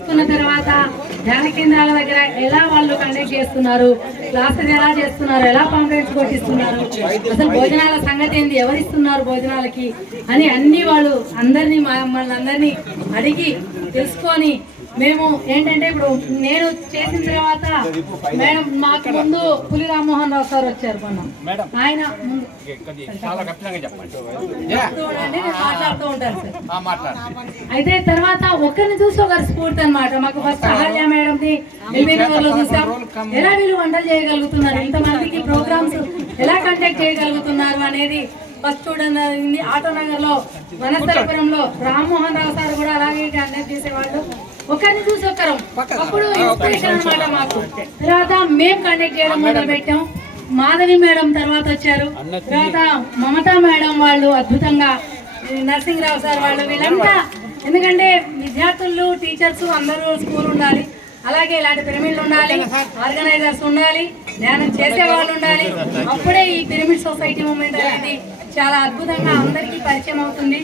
తీసుకున్న తర్వాత ధ్యాన కేంద్రాల దగ్గర ఎలా వాళ్ళు కండక్ట్ చేస్తున్నారు, క్లాసెస్ ఎలా చేస్తున్నారు, ఎలా పాంప్లెట్స్ కొట్టిస్తున్నారు, అసలు భోజనాల సంగతి ఏంది, ఎవరిస్తున్నారు భోజనాలకి అని అన్ని వాళ్ళు అందరినీ మమ్మల్ని అందరినీ అడిగి తెలుసుకొని మేము ఏంటంటే ఇప్పుడు నేను చేసిన తర్వాత మేడం మాకు ముందు పులి రామ్మోహన్ రావు సార్ వచ్చారు మొన్న. ఆయన మాట్లాడుతూ ఉంటారు సార్. అయితే తర్వాత ఒకరిని చూసి ఒకరి స్ఫూర్తి అనమాట. మాకు ఫస్ట్ అహల్య మేడంని ఎల్బీనగర్లో చూసాం. ఎలా వీళ్ళు వంటలు చేయగలుగుతున్నారు, ఇంతమందికి ప్రోగ్రామ్స్ ఎలా కండక్ట్ చేయగలుగుతున్నారు అనేది ఫస్ట్ చూడండి. ఆటోనగర్ లో వనస్థలపురంలో రామ్మోహన్ రావు సార్ కూడా అలాగే కండక్ట్ చేసేవాళ్ళు. ఒకరిని చూసి ఒకరు అప్పుడు ఇన్స్పిరేషన్ అనమాట మాకు. తర్వాత మేము కండక్ట్ చేయడం మొదలు పెట్టాం. మాధవి మేడం తర్వాత వచ్చారు. తర్వాత మమతా మేడం వాళ్ళు అద్భుతంగా, నరసింహరావు సార్ వాళ్ళు, వీళ్ళంతా ఎందుకంటే విద్యార్థులు టీచర్స్ అందరూ స్కూల్ ఉండాలి, అలాగే ఇలాంటి పిరమిడ్లు ఉండాలి, ఆర్గనైజర్స్ ఉండాలి, ధ్యానం చేసే వాళ్ళు ఉండాలి. అప్పుడే ఈ పిరమిడ్ సొసైటీ మూవ్మెంట్ అనేది చాలా అద్భుతంగా అందరికీ పరిచయం అవుతుంది.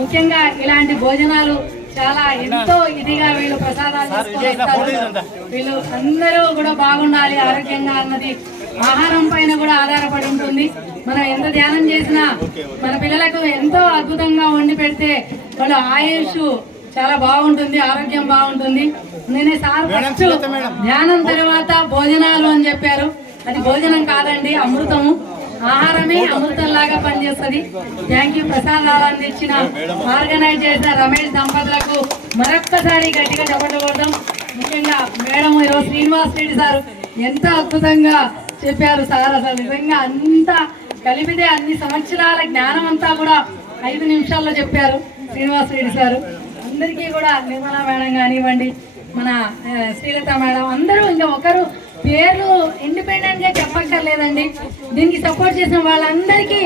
ముఖ్యంగా ఇలాంటి భోజనాలు చాలా ఎంతో ఇదిగా వీళ్ళు ప్రసాదాలు తీసుకొని వీళ్ళు అందరూ కూడా బాగుండాలి ఆరోగ్యంగా అన్నది ఆహారం పైన కూడా ఆధారపడి ఉంటుంది. మనం ఎంత ధ్యానం చేసినా మన పిల్లలకు ఎంతో అద్భుతంగా వండి పెడితే వాళ్ళ ఆయుష్ చాలా బాగుంటుంది, ఆరోగ్యం బాగుంటుంది. నేనే సార్ ఫస్ట్ ధ్యానం తర్వాత భోజనాలు అని చెప్పారు. అది భోజనం కాదండి, అమృతము. ఆహారమే అమృతం లాగా పనిచేస్తుంది. Thank you. ప్రసాదాలు అందించిన ఆర్గనైజ్ చేసిన రమేష్ దంపతులకు మరొక్కసారి గట్టిగా చెప్పడం. ముఖ్యంగా మేడం ఈరోజు శ్రీనివాస్ రెడ్డి సార్ ఎంత అద్భుతంగా చెప్పారు సార్. అసలు నిజంగా అంతా కలిపితే అన్ని సంవత్సరాల జ్ఞానం అంతా కూడా 5 నిమిషాల్లో చెప్పారు శ్రీనివాస్ రెడ్డి సారు. అందరికీ కూడా నిర్మలా మేడం కానివ్వండి, మన శ్రీలత మేడం, అందరూ ఇంకా ఒకరు పేర్లు ఇండిపెండెంట్ గా చెప్పక్కర్లేదండి. దీనికి సపోర్ట్ చేసిన వాళ్ళందరికీ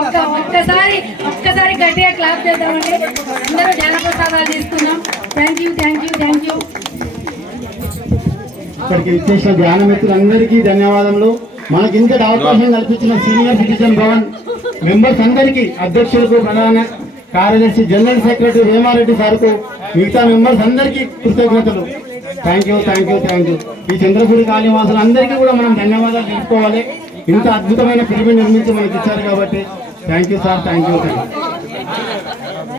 ఒక్కసారి గట్టిగా క్లాప్ చేద్దామండి. అందరూ ధ్యాన ప్రసాదాలు తీసుకుందాం. Thank you, thank you, thank you. ఇక్కడికి ఇచ్చేసిన ధ్యాన మిత్రులందరికీ ధన్యవాదములు. మనకి ఇంతటి అవకాశం కల్పించిన సీనియర్ సిటిజన్ భవన్ మెంబర్స్ అందరికీ, అధ్యక్షులకు, ప్రధాన కార్యదర్శి, జనరల్ సెక్రటరీ వేమారెడ్డి సార్కు, మిగతా మెంబర్స్ అందరికీ కృతజ్ఞతలు. Thank you, thank you, thank you. ఈ చంద్రపూడి కాళీవాసులు అందరికీ కూడా మనం ధన్యవాదాలు తెలుసుకోవాలి. ఇంత అద్భుతమైన పిరమిడ్ నిర్మించి మనకి ఇచ్చారు కాబట్టి thank you sir, thank you, thank you.